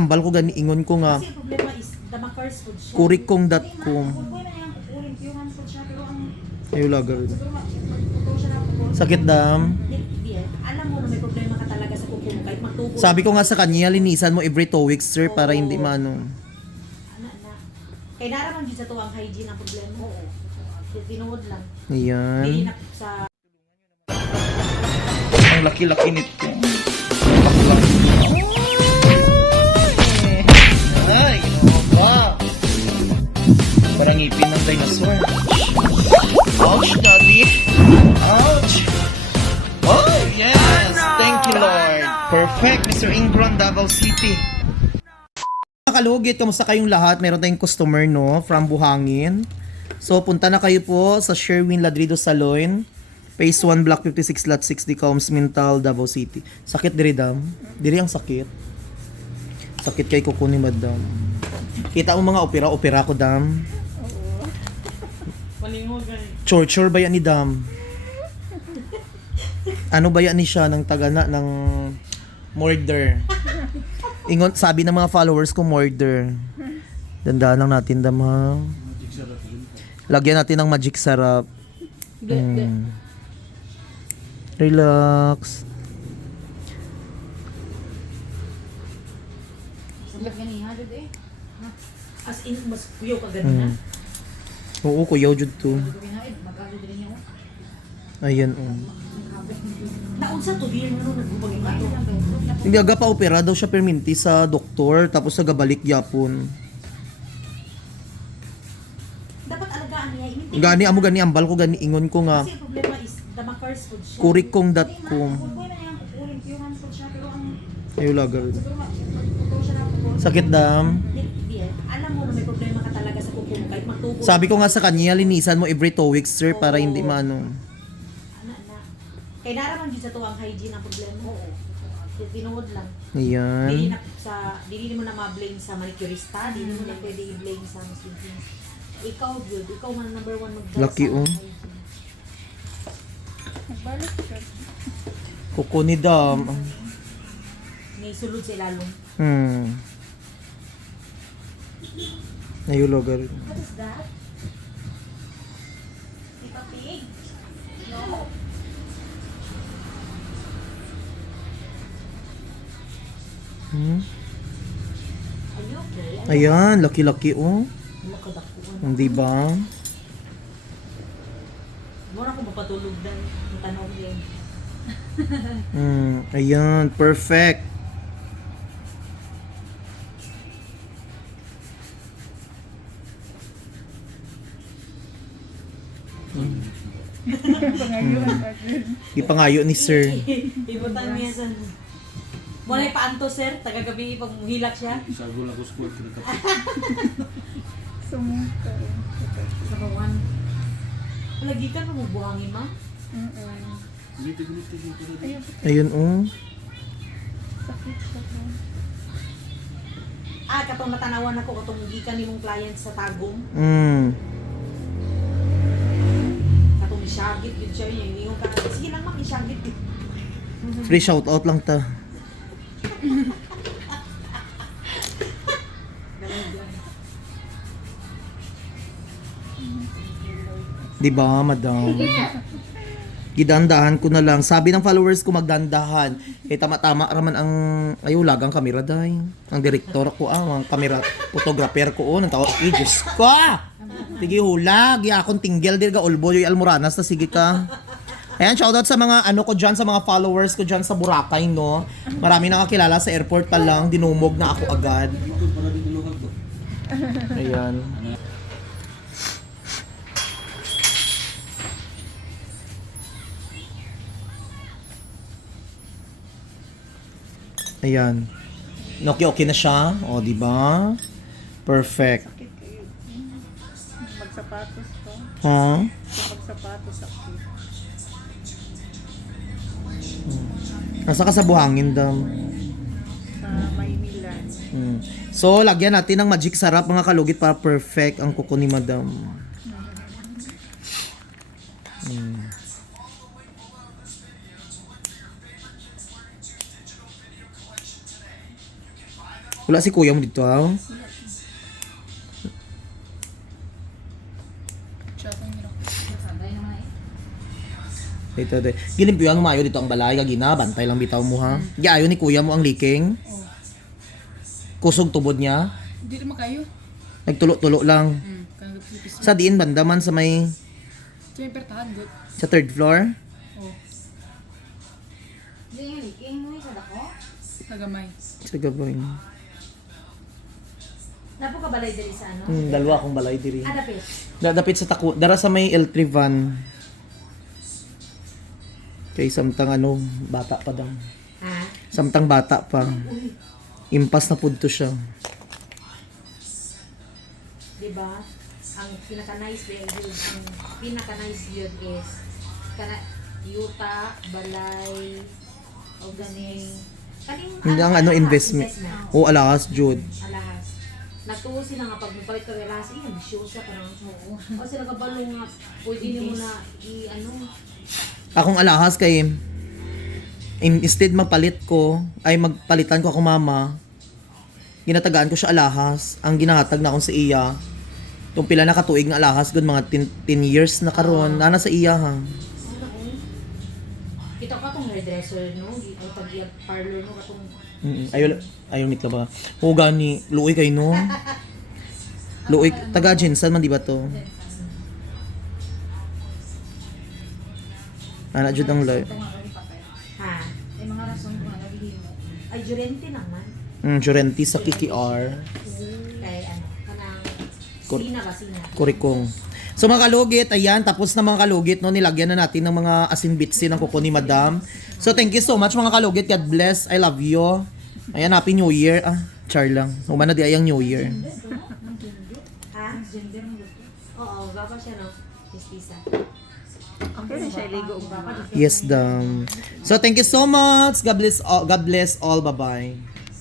Ambal ko gani ingon ko nga. Kasi problema is damakars food siya. Kurikong.com. Ayo lagar. Sakit dam. Alam mo na may problema ka talaga sa kuko mo kahit magtubo. Sabi ko nga sa kanya, linisan mo every 2 weeks, sir, para hindi maano. Kaya naraman din sa tuwang hygiene ang problema. Oo. Tinuod lang. Ayan. Hindi na sa... Ang laki-laki nito. Ay, ginawa ba? Parang ngipin ng dinosaur. Ouch, daddy. Ouch. Oh, yes. Thank you, Lord. Perfect, MR.Ingrown, Davao City. Kalugit, kamusta kayong lahat? Meron tayong customer, no? From Buhangin. So, punta na kayo po sa Sherwin Ladrido Salon. Phase 1, Block 56, Lot 60, Homes Mintal Davao City. Sakit diri, dam? Diri ang sakit. Sakit kay kuko ni madam. Kita mo mga opera ko, dam? Oo. Malingogan. Chore ba yan ni dam? Ano ba yan ni siya ng tagana ng murder? Ingon, sabi ng mga followers ko, murder. Dandaan lang natin, dam, ha? Lagyan natin ng magic sarap. Relax. As in, mas kuyaw ka ganun na. Oo, kuyaw jud to. Ayan, Naunsa to, di rin nagbubagin ka to. Hindi aga pa opera daw siya perminti sa doktor, tapos nagabalik yapon. Dapat alagaan niya. Gani amo gani ambal ko gani ingon ko nga. Kasi problema is damakars food siya. Kurikong.com. Ayo lagar. Sakit dam. Alam mo na may problema ka talaga sa kuko mo kahit magtubo. Sabi ko nga sa kanya, linisan mo every 2 weeks, sir, para hindi maano. Kaya naraman din sa tuwang hygiene ang problema. Oo. Tinuod lang. Ayan. Dili mo na ma-blame sa manicurista, dili mo na pwede i-blame sa Muslim. Ikaw good, ikaw man number 1 mag-blame. Lucky, oh. Kuko ni dam. May sulod sa ilalong. Ayo lagar. What is that? Ika pig? No. Ayan, laki-laki, oh. Hindi ba? Muna kung mapatulog dan, tanong din. Ayan, perfect. Ipangayo ni sir. Ibutang niya sa... Walay pa anto sir, tagagabi pag hilak siya. Sago lang ko school kinakapit. Sumuka. Sa kawan. Lagi ka pa buhangin ma? Guliti. Ayun, oh. Sakit. Katong natanawan ako, katong gikan ni mong client sa Tagum. Katong isyagit, yun siya yun. Yung ka, sige lang mak, isyagit. Free shoutout lang ta. Diba, madam? Gidandahan ko na lang. Sabi ng followers ko magdandahan. Tama-tama raman ang lagang kamera dahi. Ang direktor ko, ang kamera photographer ko, nang tawag, Diyos ko! Tigi hula, akong tinggel dir ga ulbo yung almoranas na sige ka. Ayan, shoutout sa mga ko dyan, sa mga followers ko dyan sa Boracay, no? Marami nakakilala sa airport pa lang, dinumog na ako agad. Ayan. Ayan. Okay na siya. O, di ba? Perfect. Sakit kayo. Magsapatos ko. Ha? Magsapatos sakit. Nasa ka sa Buhangin daw. Sa Maynila. So, lagyan natin ng magic sarap mga kalugit para perfect ang kuko ni madam. Wala si kuya mo dito, ha? Dito. Gilimpyuhan mo mayo dito ang balay, gagina, bantay lang bitaw mo, ha? Giayo ni kuya mo ang leaking. Kusog tubod niya. Hindi naman kayo. Nagtulo-tulo lang. Kaya nagpipis. Sa diin banda man sa may Ito yung pertahan, good. sa third floor. Oh, Hindi yung liking mo sa dako. nagamay. Sa gabay. Napo ka balay diri sa ano? Dalawa akong balay diri. Dapit. Dapit sa taku, dara sa may L3 van. Kay samtang ano, bata pa daw. Ha? Samtang bata pa. Impas na pudto siya. Diba? Ang pinaka-nice din yun, ang pinaka-nice yun is yuta, balay, o ganing Hindi ang ano, investment. O alahas, Jude. Alahas. Nagtuo sila nga pag mapalit ka alahas, iya, bisyosa parang oo. O sila kabalo nga, pwede mo na i-ano. Akong alahas kay instead magpalit ko, ay magpalitan ko ako mama, ginatagaan ko siya alahas. Ang ginahatag na akong sa iya, itong pila na katuig nga alahas, good mga 10 years na karon nana sa iya ha. Kita ka tong hairdresser, no? Ang pag-parlor mo katong Ayaw nitla ba? O gani, luoy kay no. Luoy, taga Jinsan man di ba to? Ana jud ang live. ha? Ay, mga rason ko nga nabihimo. Ay, Jurente naman. Jurenti sa KKR. Kay ano, kanang Cor- Sina ba, Sina? Kurikong. So mga kalugit, ayan, tapos na mga kalugit, no, nilagyan na natin ng mga asin bitsin ng kuko ni Madam. So thank you so much mga kalugit, God bless, I love you. Ayan, Happy New Year. Char lang. Umana di ayang New Year. Ha? Oo, baba siya, no? Mistisa. Okay na siya iligo. Yes, dam. So thank you so much. God bless all. Bye-bye.